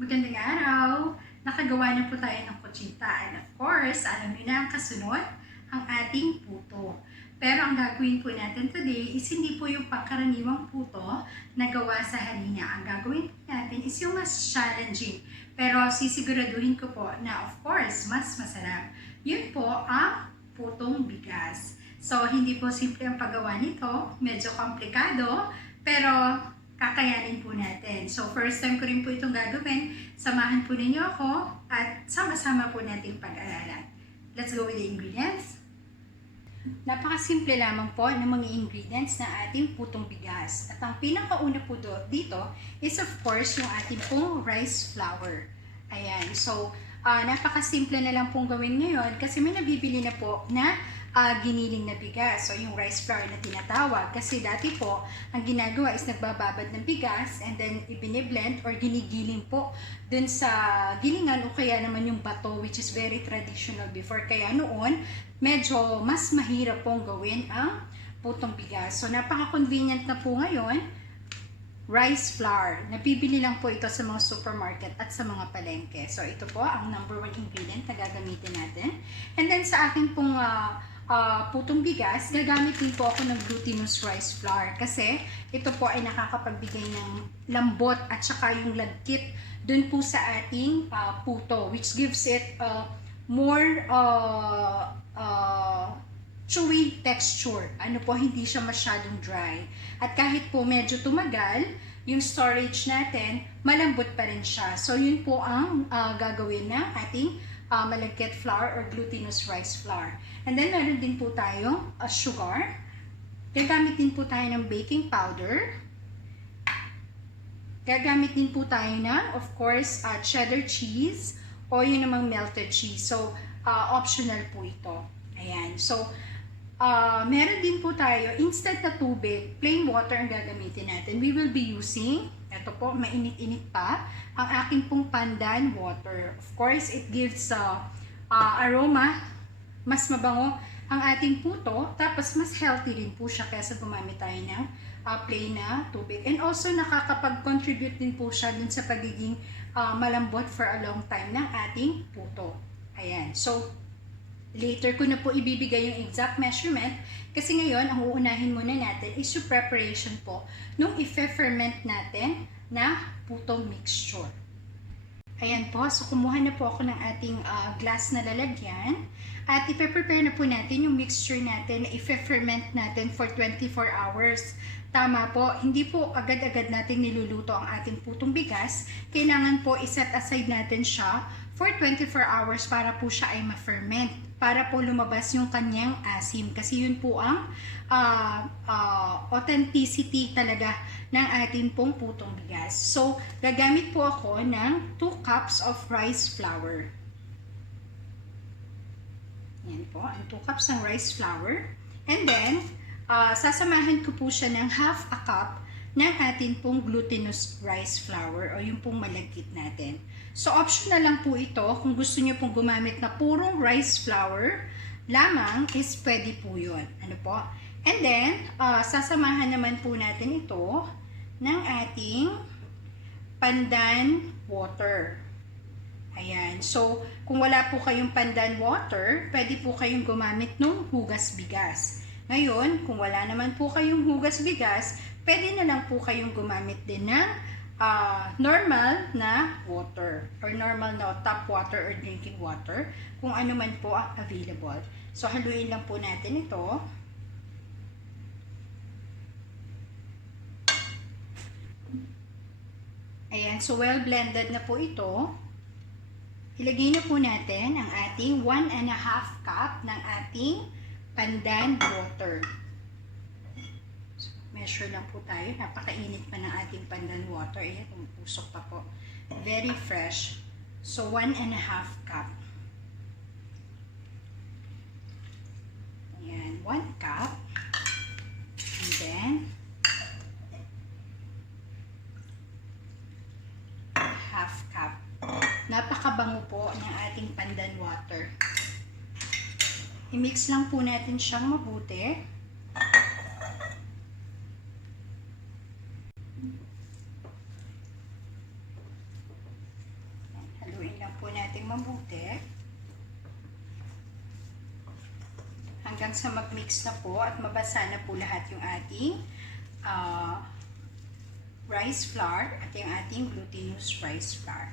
Magandang araw! Nakagawa na po tayo ng kutsita and of course, alam niyo na ang kasunod, ang ating puto. Pero ang gagawin po natin today is hindi po yung pangkaraniwang puto na gawa sa harina. Ang gagawin po natin is yung mas challenging. Pero sisiguraduhin ko po na of course, mas masarap. Yun po ang putong bigas. So, hindi po simple ang paggawa nito. Medyo komplikado, pero kakayanin po natin. So, first time ko rin po itong gagawin. Samahan po ninyo ako at sama-sama po nating pag-aralan. Let's go with the ingredients. Napakasimple lamang po ng mga ingredients na ating putong bigas. At ang pinakauna po dito is of course yung ating pong rice flour. Ayan. So, napakasimple na lang pong gawin ngayon kasi may nabibili na po na giniling na bigas. So, yung rice flour na tinatawag. Kasi dati po, ang ginagawa is nagbababad ng bigas and then ibine-blend or ginigiling po dun sa gilingan o kaya naman yung bato which is very traditional before. Kaya noon, medyo mas mahirap pong gawin ang putong bigas. So, napaka-convenient na po ngayon. Rice flour. Napibili lang po ito sa mga supermarket at sa mga palengke. So, ito po ang number 1 ingredient na gagamitin natin. And then, sa akin pong putong bigas, gagamit din po ako ng glutinous rice flour kasi ito po ay nakakapagbigay ng lambot at saka yung lagkit dun po sa ating puto which gives it more chewy texture. Ano po, hindi siya masyadong dry. At kahit po medyo tumagal, yung storage natin, malambot pa rin siya. So, yun po ang gagawin ng ating malagkit flour or glutinous rice flour. And then, meron din po tayong sugar. Gagamit din po tayo ng baking powder. Gagamit din po tayo ng, of course, cheddar cheese o yun namang melted cheese. So, optional po ito. Ayan. So, meron din po tayo, instant na tubig, plain water ang gagamitin natin. We will be using, ito po, mainit-init pa, ang aking pong pandan water. Of course, it gives aroma, mas mabango ang ating puto, tapos mas healthy rin po siya kaysa gumamit tayo ng plain na tubig. And also, nakakapag-contribute din po siya dun sa pagiging malambot for a long time ng ating puto. Ayan. So, later ko na po ibibigay yung exact measurement kasi ngayon ang uunahin muna natin is yung preparation po nung i-ferment natin na putong mixture. Ayan po, so kumuha na po ako ng ating glass na lalagyan at i-prepare na po natin yung mixture natin na i-ferment natin for 24 hours. Tama po, hindi po agad-agad natin niluluto ang ating putong bigas. Kailangan po i-set aside natin siya for 24 hours para po siya ay ma-ferment. Para po lumabas yung kanyang asim. Kasi yun po ang authenticity talaga ng ating pong putong bigas. So, gagamit po ako ng 2 cups of rice flour. Yan po, ang 2 cups ng rice flour. And then, sasamahan ko po siya ng half a cup ng ating pong glutinous rice flour o yung pong malagkit natin. So, optional lang po ito. Kung gusto niyo pong gumamit na purong rice flour lamang is pwede po yun. Ano po? And then, sasamahan naman po natin ito ng ating pandan water. Ayan. So, kung wala po kayong pandan water, pwede po kayong gumamit ng hugas bigas. Ngayon, kung wala naman po kayong hugas bigas, pwede na lang po kayong gumamit din ng normal na water or normal na tap water or drinking water kung ano man po ang available. So, haluin lang po natin ito. Ayan, so well blended na po ito. Ilagay na po natin ang ating 1.5 cup ng ating pandan water. So, measure lang po tayo. Napakainit pa ng ating pandan water. Ayan, umupusok pa po. Very fresh. So, 1.5 cup. Ayan, 1 cup. And then, half cup. Napakabango po ng ating pandan water. I-mix lang po natin siyang mabuti. po natin mabuti. Hanggang sa mag-mix na po at mabasa na po lahat yung ating rice flour at yung ating glutinous rice flour.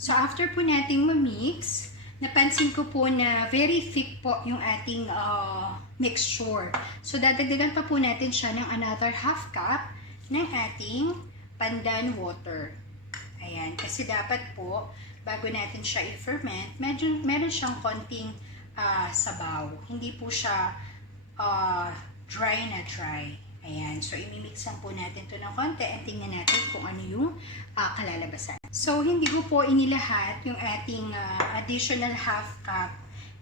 So after po nating ma-mix, napansin ko po na very thick po yung ating mixture. So dadagdagan pa po natin siya ng another half cup ng ating pandan water. Ayan, kasi dapat po bago natin siya i-ferment, meron siyang konting sabaw. Hindi po siya dry na dry. Ayan, so imimix lang po natin ito ng konti and tingnan natin kung ano yung kalalabasan. So, hindi ko po inilahat yung ating additional half cup.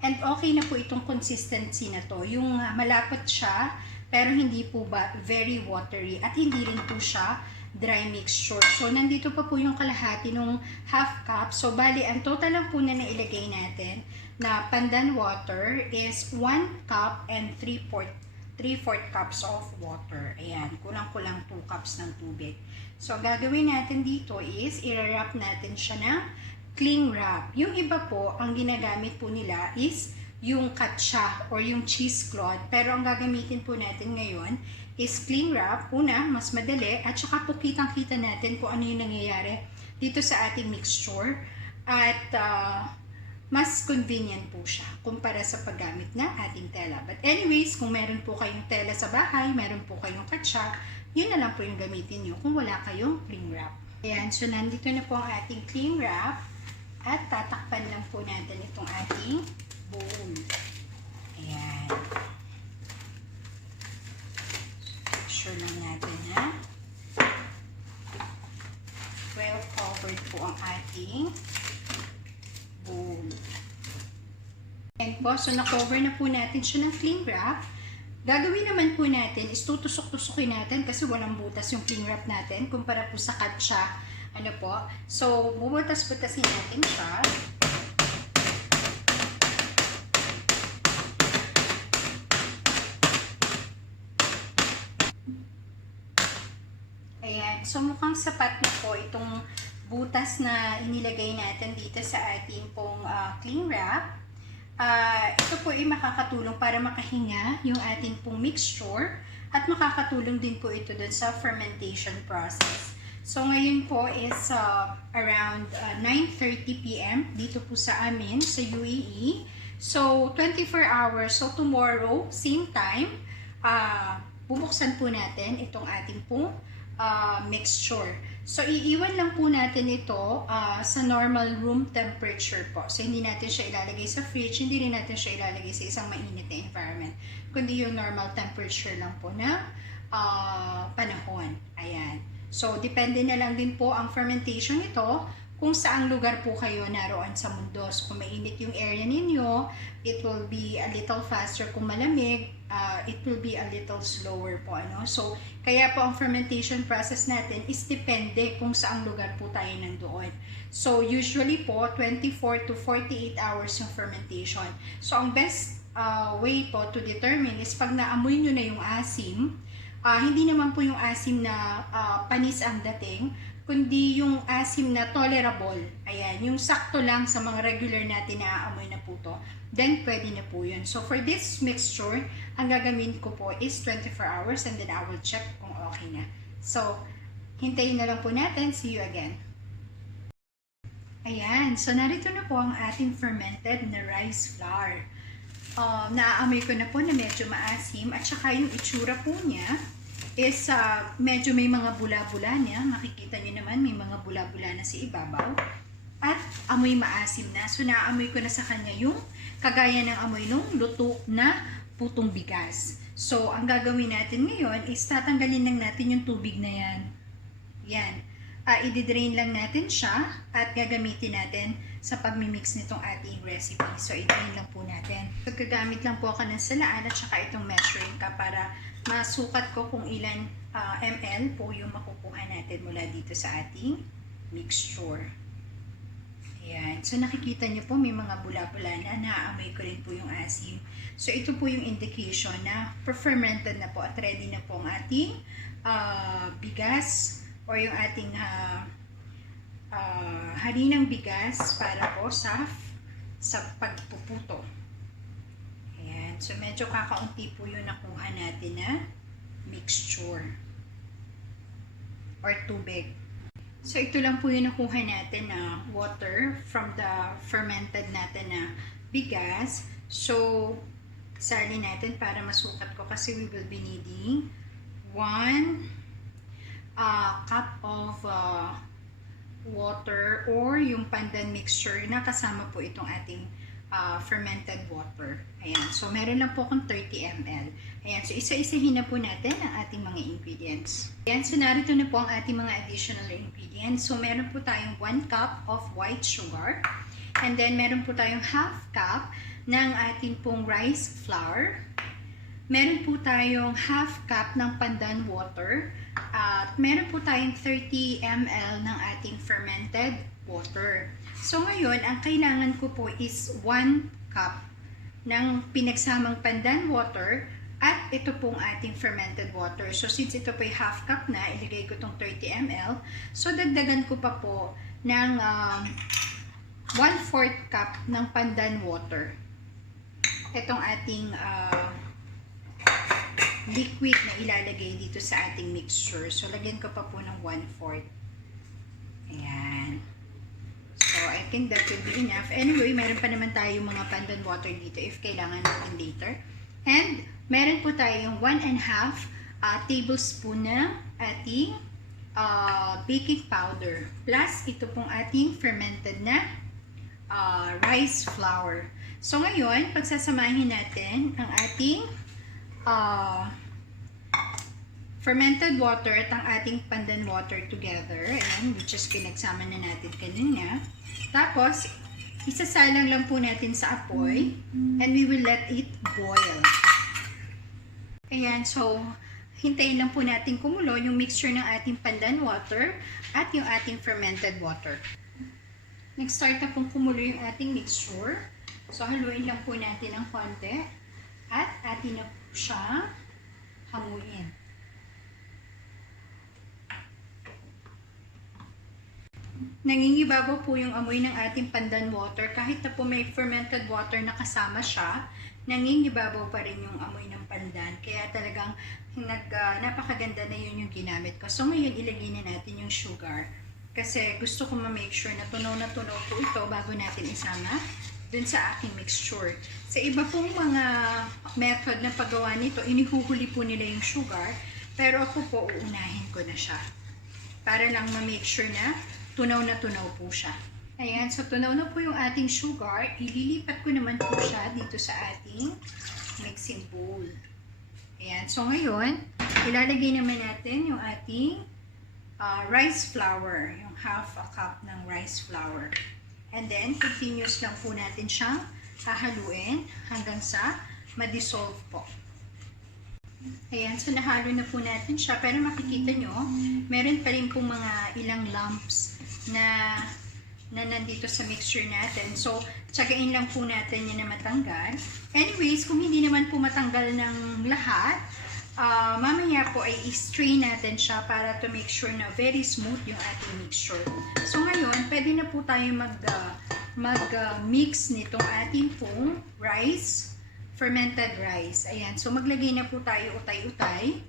And okay na po itong consistency na to. Yung malapot siya, pero hindi po ba very watery at hindi rin po siya dry mixture. So, nandito pa po yung kalahati ng half cup. So, bali, ang total lang po na nailagay natin na pandan water is 1 cup and 3/4 cups of water. Ayan, kulang-kulang 2 cups ng tubig. So, gagawin natin dito is, i-wrap natin siya ng cling wrap. Yung iba po, ang ginagamit po nila is yung katsa or yung cheesecloth. Pero ang gagamitin po natin ngayon is cling wrap. Una, mas madali at saka po kitang-kita natin kung ano yung nangyayari dito sa ating mixture. At mas convenient po siya kumpara sa paggamit ng ating tela. But anyways, kung meron po kayong tela sa bahay, meron po kayong katsa, yun na lang po yung gamitin nyo kung wala kayong cling wrap. Ayan, so nandito na po ang ating cling wrap at tatakpan lang po natin itong ating bowl. Ayan. Sure lang natin na well covered po ang ating bowl. And po, so na-cover na po natin siya ng cling wrap. Gagawin naman po natin is tutusok-tusokin natin kasi walang butas yung cling wrap natin kumpara po sa katsa. Ano po? So, bubutas-butasin natin siya. Ayan. So, mukhang sapat na po itong butas na inilagay natin dito sa ating pong cling wrap. Ito po ay makakatulong para makahinga yung ating pong mixture at makakatulong din po ito dun sa fermentation process. So ngayon po is around 9:30 PM dito po sa amin sa UAE. So 24 hours. So tomorrow, same time, bubuksan po natin itong ating pong mixture. So, iiwan lang po natin ito sa normal room temperature po. So, hindi natin siya ilalagay sa fridge, hindi rin natin siya ilalagay sa isang mainit na environment, kundi yung normal temperature lang po na panahon. Ayan. So, depende na lang din po ang fermentation nito kung saang lugar po kayo naroon sa mundo. So, kung mainit yung area ninyo, it will be a little faster. Kung malamig, it will be a little slower po. Ano? So, kaya po ang fermentation process natin is depende kung saang lugar po tayo nandoon. So, usually po, 24 to 48 hours yung fermentation. So, ang best way po to determine is pag naamoy nyo na yung asim, hindi naman po yung asim na panis ang dating, kundi yung asim na tolerable. Ayan, yung sakto lang sa mga regular natin na aamoy na po to. Then, pwede na po yun. So, for this mixture, ang gagawin ko po is 24 hours and then I will check kung okay na. So, hintayin na lang po natin. See you again. Ayan, so narito na po ang ating fermented na rice flour. Naaamoy ko na po na medyo maasim at saka yung itsura po niya is medyo may mga bula-bula niya. Makikita niyo naman may mga bula-bula na sa ibabaw. At amoy maasim na. So naamoy ko na sa kanya yung kagaya ng amoy ng luto na putong bigas. So ang gagawin natin ngayon is tatanggalin lang natin yung tubig na yan. Yan. I-drain lang natin siya at gagamitin natin sa pagmimix nitong ating recipe. So i-drain lang po natin. Gagamit lang po ako ng salaan at saka itong measuring cup para masukat ko kung ilan ml po yung makukuha natin mula dito sa ating mixture. Ayan. So nakikita niyo po may mga bula-bula na naaamoy ko rin po yung asim. So ito po yung indication na fermented na po at ready na po ang ating bigas or yung ating harinang bigas para po sa pagpuputo. Ayan. So, medyo kakaunti po yung nakuha natin na mixture or tubig. So, ito lang po yung nakuha natin na water from the fermented natin na bigas. So, sali natin para masukat ko kasi we will be needing 1 cup of water or yung pandan mixture na kasama po itong ating fermented water. Ayan. So, meron lang po akong 30 ml. Ayan. So, isa-isahin na po natin ang ating mga ingredients. Ayan. So, narito na po ang ating mga additional ingredients. So, meron po tayong 1 cup of white sugar. And then, meron po tayong half cup ng ating pong rice flour. Meron po tayong half cup ng pandan water. At meron po tayong 30 ml ng ating fermented water. So ngayon, ang kailangan ko po is 1 cup ng pinagsamang pandan water at ito pong ating fermented water. So since ito po ay half cup na, ilagay ko itong 30 ml. So dagdagan ko pa po ng 1/4 cup ng pandan water. Itong ating liquid na ilalagay dito sa ating mixture. So, lagyan ko pa po ng 1/4. Ayan. So, I think that will be enough. Anyway, meron pa naman tayong mga pandan water dito if kailangan natin later. And, meron po tayong 1.5 tablespoon ng ating baking powder. Plus, ito pong ating fermented na rice flour. So, ngayon, pagsasamahin natin ang ating fermented water at ang ating pandan water together. Ayan, which is pinagsama na natin kanina. Tapos, isasalang lang po natin sa apoy and we will let it boil. Ayan, so, hintayin lang po natin kumulo yung mixture ng ating pandan water at yung ating fermented water. Nag-start na pong kumulo yung ating mixture. So, haluin lang po natin ng konti at atin na po siya hanguin. Nangingibabaw po yung amoy ng ating pandan water. Kahit na po may fermented water na kasama siya, nangingibabaw pa rin yung amoy ng pandan. Kaya talagang napakaganda na yun yung ginamit ko. So, ngayon ilagay na natin yung sugar. Kasi gusto ko ma-make sure na tunaw po ito bago natin isama dun sa aking mixture. Sa iba pong mga method na paggawa nito, inihuhuli po nila yung sugar, pero ako po uunahin ko na siya. Para lang ma-make sure na tunaw po siya. Ayan, so tunaw na po yung ating sugar, ililipat ko naman po siya dito sa ating mixing bowl. Ayan, so ngayon, ilalagay naman natin yung ating rice flour, yung half a cup ng rice flour. And then, continuous lang po natin siyang hahaluin hanggang sa ma-dissolve po. Ayan, so nahalo na po natin siya. Pero makikita nyo, meron pa rin pong mga ilang lumps na nandito sa mixture natin. So, tsagain lang po natin yun na matanggal. Anyways, kung hindi naman po matanggal ng lahat, mamaya po ay i-strain natin siya para to make sure na very smooth yung ating mixture. So ngayon, pwede na po tayo mag-mix nitong ating pong rice, fermented rice. Ayan, so maglagay na po tayo utay-utay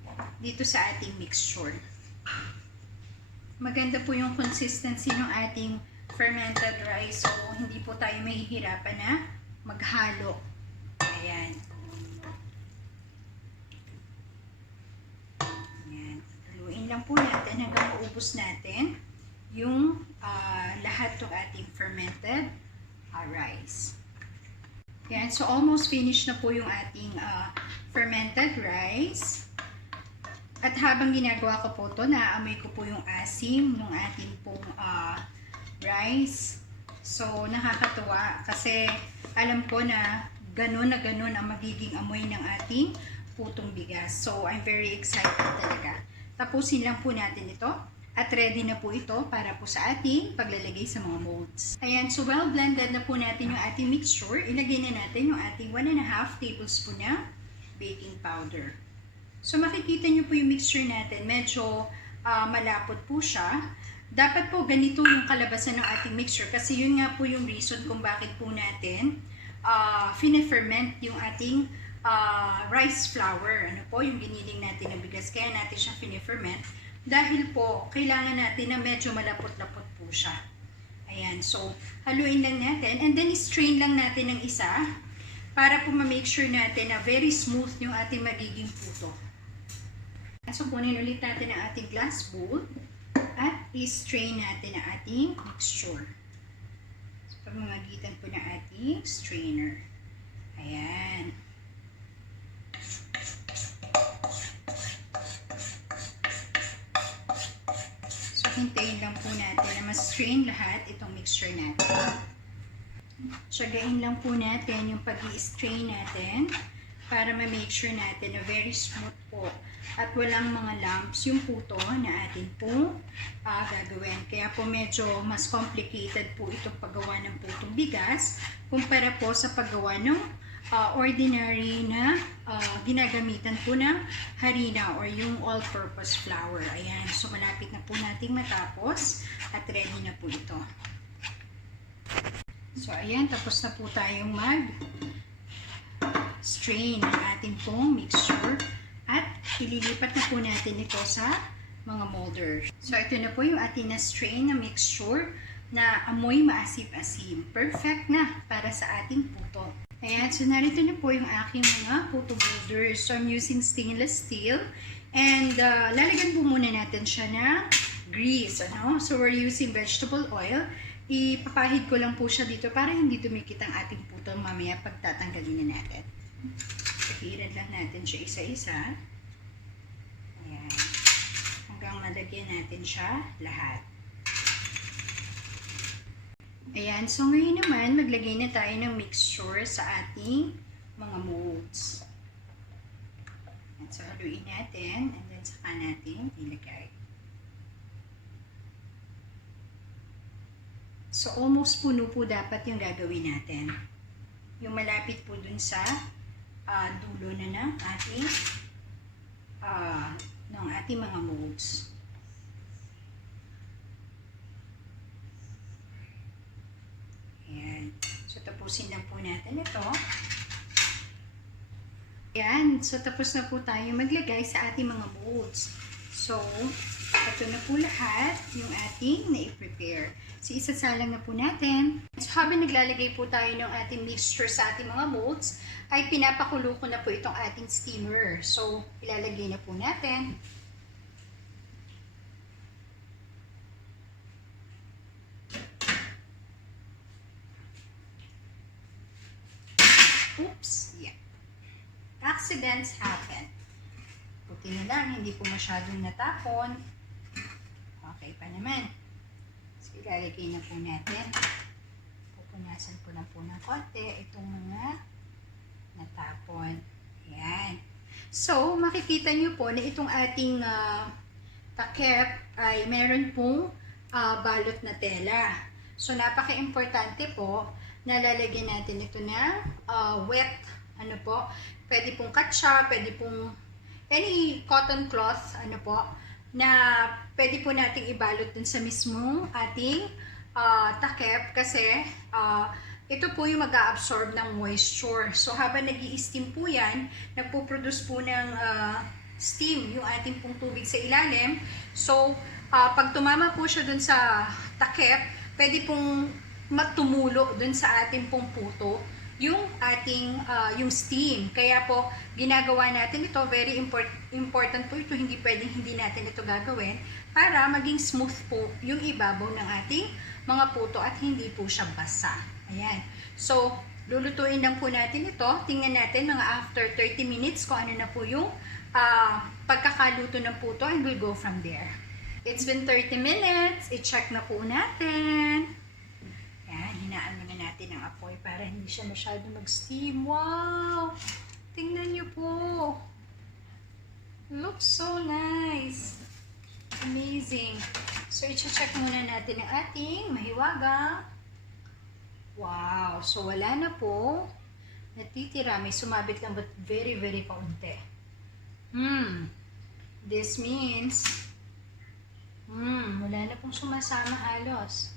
dito sa ating mixture. Maganda po yung consistency ng ating fermented rice, so hindi po tayo mahihirapan na maghalo. Ayan. Lang po natin hanggang maubos natin yung lahat ng ating fermented rice. Yan, so almost finished na po yung ating fermented rice. At habang ginagawa ko po ito, naamoy ko po yung asim ng ating pong rice. So nakakatuwa kasi alam ko na ganun ang magiging amoy ng ating putong bigas. So I'm very excited talaga. Tapusin lang po natin ito at ready na po ito para po sa ating paglalagay sa mga molds. Ayan, so well blended na po natin yung ating mixture. Ilagay na natin yung ating 1.5 tablespoon na baking powder. So makikita nyo po yung mixture natin, medyo malapot po siya. Dapat po ganito yung kalabasan ng ating mixture kasi yun nga po yung reason kung bakit po natin fine-ferment yung ating rice flour. Ano po, yung giniling natin na bigas. Kaya natin siya fine-ferment dahil po kailangan natin na medyo malapot-lapot po siya. Ayan, so haluin lang natin and then strain lang natin ng isa para po ma-make sure natin na very smooth yung ating magiging puto. So kunin ulit natin ang ating glass bowl at i-strain natin ang ating mixture. So, pamamagitan po ng ating strainer. Ayan. So, hintayin lang po natin na ma-strain lahat itong mixture natin. Tsagain lang po natin yung pag-i-strain natin para ma-make sure natin na very smooth po at walang mga lumps yung puto na atin po gagawin. Kaya po medyo mas complicated po itong paggawa ng putong bigas kumpara po sa paggawa ng ordinary na ginagamitan po ng harina or yung all-purpose flour. Ayan, so malapit na po nating matapos at ready na po ito. So ayan, tapos na po tayong strain ng ating pong mixture at ililipat na po natin ito sa mga molder. So ito na po yung ating na-strain na mixture na amoy maasim-asim. Perfect na para sa ating puto. Ayan, so narito na po yung aking mga puto molders. So I'm using stainless steel and lalagyan po muna natin siya ng grease. Ano? So we're using vegetable oil. Ipapahid ko lang po siya dito para hindi dumikit ang ating puto mamaya pagtatanggalin na natin. Pahiran lang natin siya isa-isa. Ayan. Hanggang malagyan natin siya lahat. Ayan. So ngayon naman, maglagay na tayo ng mixture sa ating mga molds. Ayan. So haluin natin and then saka natin ilagay. So almost puno po dapat yung gagawin natin. Yung malapit po dun sa dulo na ng ating mga molds. Ayan. So tapusin lang po natin ito. Ayan. So tapos na po tayo maglagay sa ating mga molds. So ito na po lahat yung ating na-prepare. So, isasalang na po natin. So, habang naglalagay po tayo ng ating mixture sa ating mga molds, ay pinapakulo ko na po itong ating steamer. So, ilalagay na po natin. Oops! Yeah. Accidents happen. Buti na lang, hindi po masyadong natapon. Okay pa naman. Ilalagay na po natin. Pupunasan ko na po ng konti itong mga natapon. Ayan. So, makikita nyo po na itong ating takip ay meron pong balot na tela. So, napaka-importante po na lalagyan natin ito ng wet. Ano po? Pwede pong katsa, pwede pong any cotton cloth. Ano po? Na pwede po nating ibalot dun sa mismong ating takip kasi ito po yung mag-a-absorb ng moisture. So habang nag-i-steam po yan, nagpo-produce po ng steam yung ating pong tubig sa ilalim. So pag tumama po siya dun sa takip, pwede pong matumulo dun sa ating pong puto yung ating yung steam. Kaya po ginagawa natin ito, very important po ito, hindi pwedeng hindi natin ito gagawin para maging smooth po yung ibabaw ng ating mga puto at hindi po siya basa. Ayan. So, lulutuin lang po natin ito. Tingnan natin mga after 30 minutes kung ano na po yung pagkakaluto ng puto and we'll go from there. It's been 30 minutes. I-check na po natin. Ayan, hinaan muna natin ang apoy para hindi siya masyado mag-steam. Wow! Tingnan nyo po. Looks so nice. Amazing. So, i-check muna natin ang ating mahiwaga. Wow! So, wala na po. Natitira. May sumabit lang but very, very kaunti. This means wala na pong sumasama halos.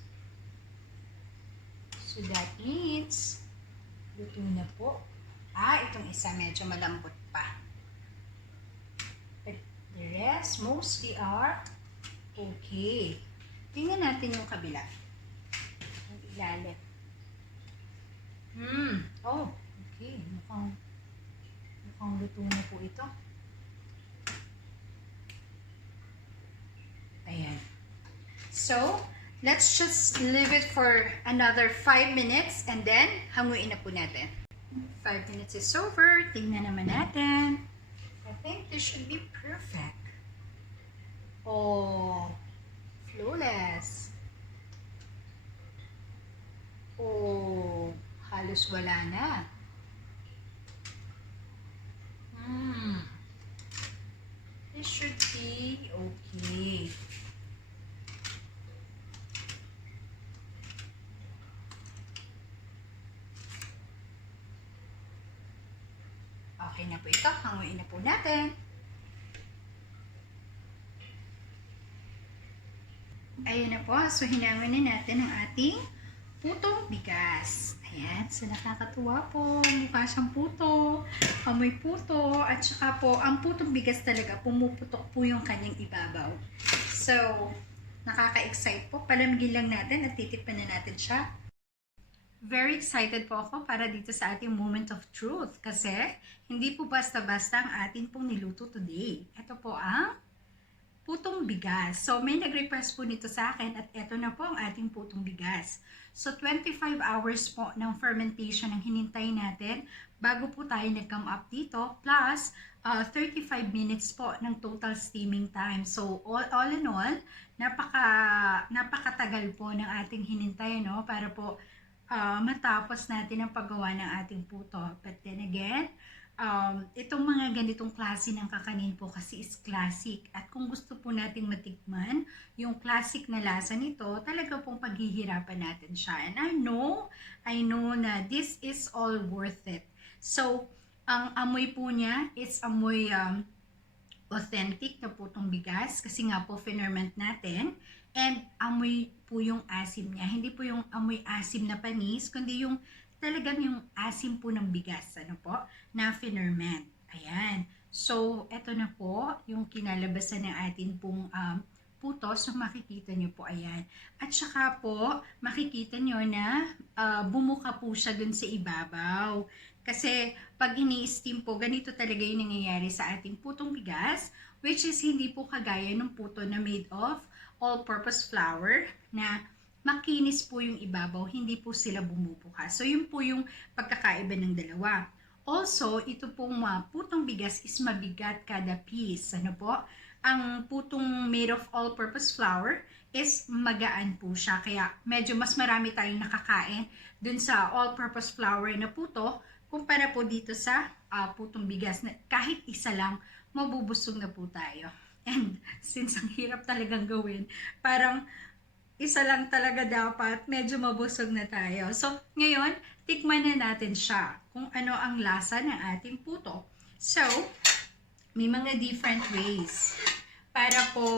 So that means, luto na po. Itong isa medyo malambot pa. But the rest mostly are okay. Tingnan natin yung kabila. Yung ilalim. Oh, okay. Mukhang luto na po ito. Ayan. So, let's just leave it for another 5 minutes and then hanguin na po natin. 5 minutes is over. Tingnan naman natin. I think this should be perfect. Oh, flawless. Oh, halos wala na. This should be okay. Okay na po ito. Hanguin na po natin. Ayan na po. So, hinangon na natin ang ating putong bigas. Ayan. So, nakakatuwa po. Mukha siyang puto. Amoy puto. At saka po, ang putong bigas talaga, pumuputok po yung kanyang ibabaw. So, nakaka-excite po. Palamigin lang natin at titikpan na natin siya. Very excited po ako para dito sa ating moment of truth kasi hindi po basta-basta ang atin pong niluto today. Ito po ang putong bigas. So, may nag-request po nito sa akin at ito na po ang ating putong bigas. So, 25 hours po ng fermentation ang hinintay natin bago po tayo nag-come up dito plus 35 minutes po ng total steaming time. So, all in all, napakatagal po ng ating hinintay, no? Para po matapos natin ang paggawa ng ating puto. But then again, itong mga ganitong klase ng kakanin po kasi is classic. At kung gusto po nating matikman yung classic na lasa nito, talaga pong paghihirapan natin siya. And I know na this is all worth it. So, ang amoy po niya is amoy authentic na putong bigas kasi nga po ferment natin. And amoy po yung asim niya. Hindi po yung amoy asim na panis, kundi yung talagang yung asim po ng bigas, ano po, na ferment. Ayan. So, eto na po yung kinalabasan ng atin pong puto. So, makikita nyo po, ayan. At saka po, makikita nyo na bumuka po siya dun sa ibabaw. Kasi, pag ini-steam po, ganito talaga yung nangyayari sa ating putong bigas, which is hindi po kagaya ng puto na made of all-purpose flour na makinis po yung ibabaw, hindi po sila bumubuka. So, yun po yung pagkakaiba ng dalawa. Also, ito pong putong bigas is mabigat kada piece. Ano po? Ang putong made of all-purpose flour is magaan po siya. Kaya medyo mas marami tayong nakakain dun sa all-purpose flour na puto kumpara po dito sa putong bigas na kahit isa lang, mabubusog na po tayo. And since ang hirap talagang gawin, parang isa lang talaga dapat, medyo mabusog na tayo. So, ngayon, tikman na natin siya kung ano ang lasa ng ating puto. So, may mga different ways para po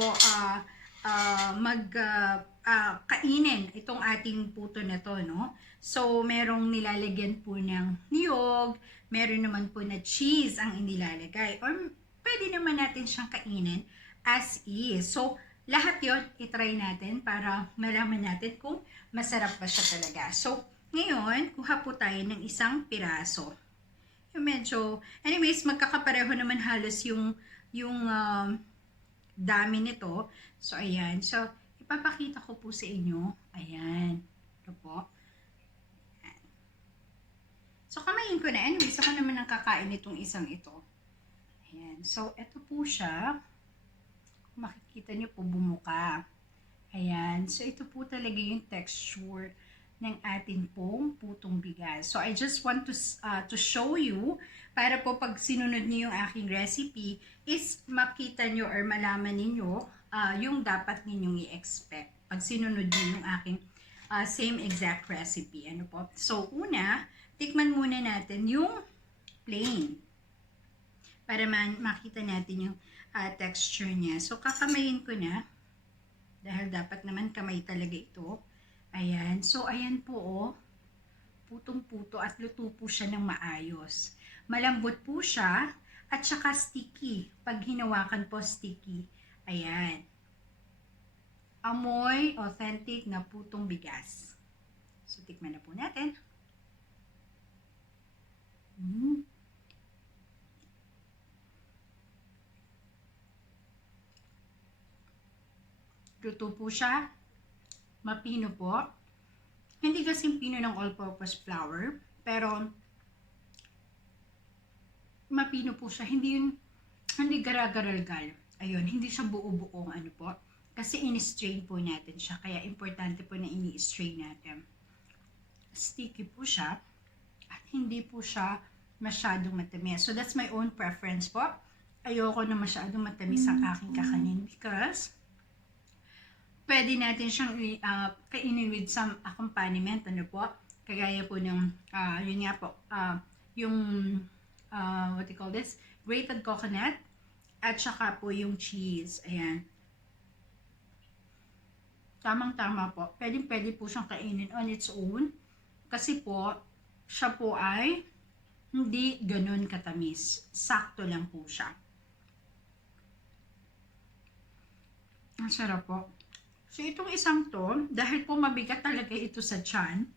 kainin itong ating puto na to, no? So, merong nilalagyan po ng niyog, meron naman po na cheese ang inilalagay, or pwede naman natin siyang kainin as is. So, lahat yon itry natin para malaman natin kung masarap ba siya talaga. So, ngayon, kuha po tayo ng isang piraso. Yung medyo, anyways, magkakapareho naman halos yung dami nito. So, ayan. So, ipapakita ko po sa inyo. Ayan. Ito po. Ayan. So, kamayin ko na. Anyways, ako naman ang kakain itong isang ito. Ayan. So, ito po siya. Makikita nyo po bumuka. Ayan. So, ito po talaga yung texture ng atin pong putong bigas. So, I just want to show you para po pag sinunod niyo yung aking recipe is makita nyo or malaman ninyo yung dapat ninyong i-expect pag sinunod niyo yung aking same exact recipe. Ano po? So, una, tikman muna natin yung plain para makita natin yung texture niya. So, kakamayin ko na. Dahil dapat naman kamay talaga ito. Ayan. So, ayan po, oh. Putong-puto at luto po siya ng maayos. Malambot po siya at saka sticky. Pag hinawakan po, sticky. Ayan. Amoy authentic na putong bigas. So, tikman na po natin. Luto po siya. Mapino po. Hindi kasing pino ng all-purpose flour, pero mapino po siya. Hindi gara-garalgal. Ayun, hindi siya buo-buong ano po. Kasi in-strain po natin siya. Kaya importante po na ini-strain natin. Sticky po siya. At hindi po siya masyadong matamis. So that's my own preference po. Ayoko na masyadong matamis ang aking kakanin because pwede natin siyang kainin with some accompaniment, ano po, kagaya po ng, yun nga po, yung, what you call this, grated coconut, at saka po yung cheese, ayan. Tamang-tama po, pwede po siyang kainin on its own, kasi po, siya po ay hindi ganun katamis, sakto lang po siya. Ang sarap po. So, itong isang to, dahil po mabigat talaga ito sa tiyan,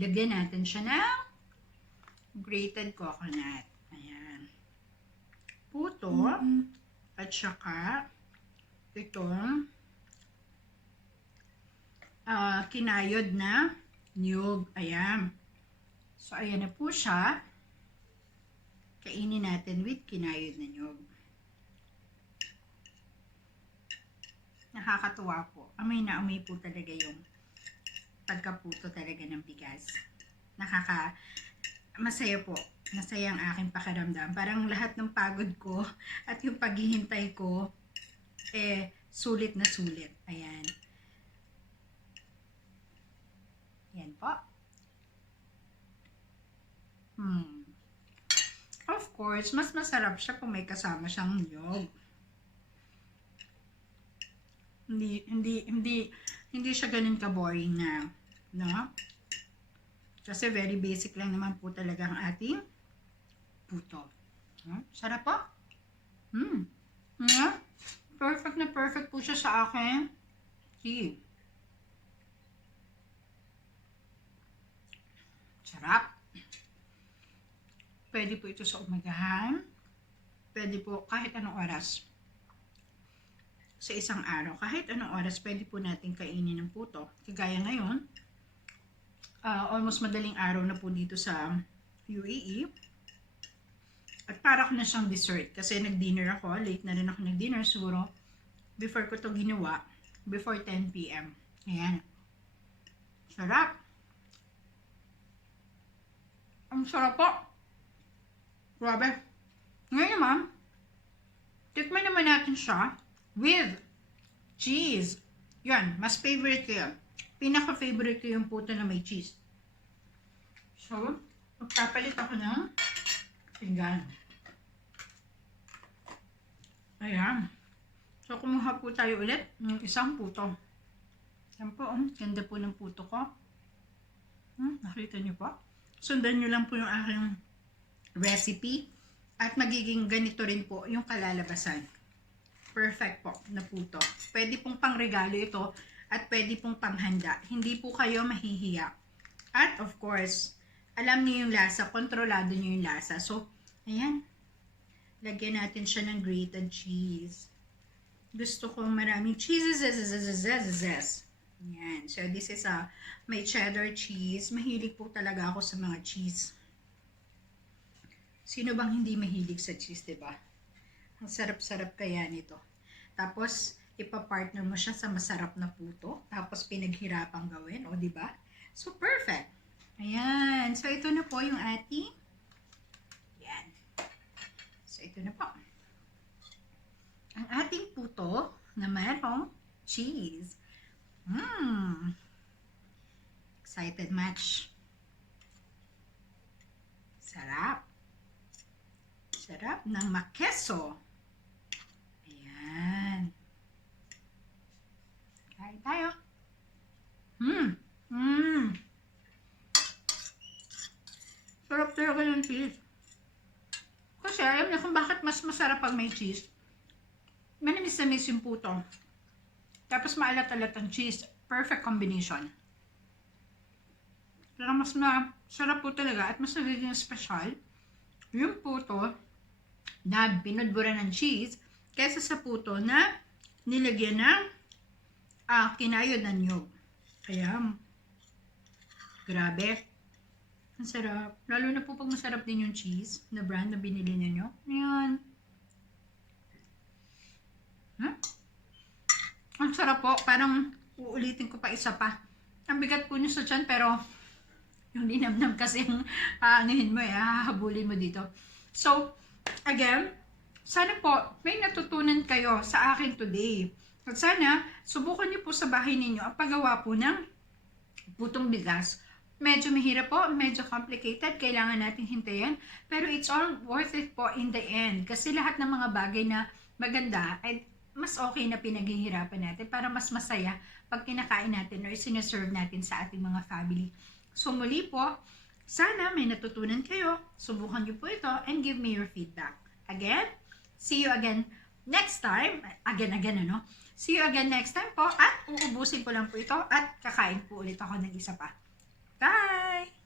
lagyan natin siya ng grated coconut. Ayan. Puto, at saka itong kinayod na niyog. Ayan. So, ayan na po siya. Kainin natin with kinayod na niyog. Nakakatuwa po. Amoy na amoy po talaga yung pagkaputo talaga ng bigas. Masaya po. Masaya ang aking pakiramdam. Parang lahat ng pagod ko at yung paghihintay ko, sulit na sulit. Ayan. Yan po. Of course, mas masarap siya kung may kasama siyang niyog. Hindi siya ganun ka-boring na, no? Kasi very basic lang naman po talaga ang ating puto. Sarap po. Perfect na perfect po siya sa akin. See? Sarap. Pwede po ito sa umagahan. Pwede po kahit anong oras. Sa isang araw, kahit anong oras, pwede po natin kainin ng puto. Kagaya ngayon, almost madaling araw na po dito sa UAE. At para ko na siyang dessert, kasi nag-dinner ako, late na rin ako nag-dinner, siguro, before ko to ginawa, before 10 p.m. Ayan. Sarap. Ang sarap po. Grabe. Ngayon naman, tikman naman natin siya with cheese. Yan, mas favorite ko yan. Pinaka-favorite ko yung puto na may cheese. So, magpapalit ako ng pinggan. Ayan. So, kumuha po tayo ulit ng isang puto. Yan po, ganda po ng puto ko. Nakita niyo po? Sundan niyo lang po yung aking recipe at magiging ganito rin po yung kalalabasan. Perfect po na puto. Pwede pong pangregalo ito at pwede pong panghanda. Hindi po kayo mahihiya. At of course, alam niyo yung lasa, kontrolado niyo yung lasa. So, ayan. Lagyan natin siya ng grated cheese. Gusto ko maraming cheeses. Ayan. So, this is may cheddar cheese. Mahilig po talaga ako sa mga cheese. Sino bang hindi mahilig sa cheese, diba? Ang sarap-sarap kaya nito. Tapos, ipapartner mo siya sa masarap na puto. Tapos, pinaghirapang gawin. O, diba? So, perfect. Ayan. So, ito na po yung ating. Ayan. So, ito na po. Ang ating puto na mayroong cheese. Excited much. Sarap. Sarap ng makeso. Ayan. cheese. Kasi alam niyo kung bakit mas masarap pag may cheese. Manamis-namis yung puto. Tapos maalat-alat ang cheese. Perfect combination. Kaya mas masarap po talaga at mas nagiging special yung puto na binudburan ng cheese kaysa sa puto na nilagyan ng kinayod ng niyog. Kaya, grabe. Ang sarap. Lalo na po pag masarap din yung cheese na brand na binili ninyo. Ayan. Ang sarap po. Parang uulitin ko pa isa pa. Ang bigat po nyo sa tiyan pero yung linamnam kasi yung aangihin mo hahabulin mo dito. So, again, sana po may natutunan kayo sa akin today. At sana, subukan niyo po sa bahay ninyo ang paggawa po ng putong bigas. Medyo mahirap po, medyo complicated, kailangan natin hintayin, pero it's all worth it po in the end. Kasi lahat ng mga bagay na maganda ay mas okay na pinaghihirapan natin para mas masaya pag kinakain natin or sinaserve natin sa ating mga family. So muli po, sana may natutunan kayo, subukan niyo po ito and give me your feedback. Again, see you again next time. See you again next time po at uubusin ko lang po ito at kakain po ulit ako ng isa pa. Bye!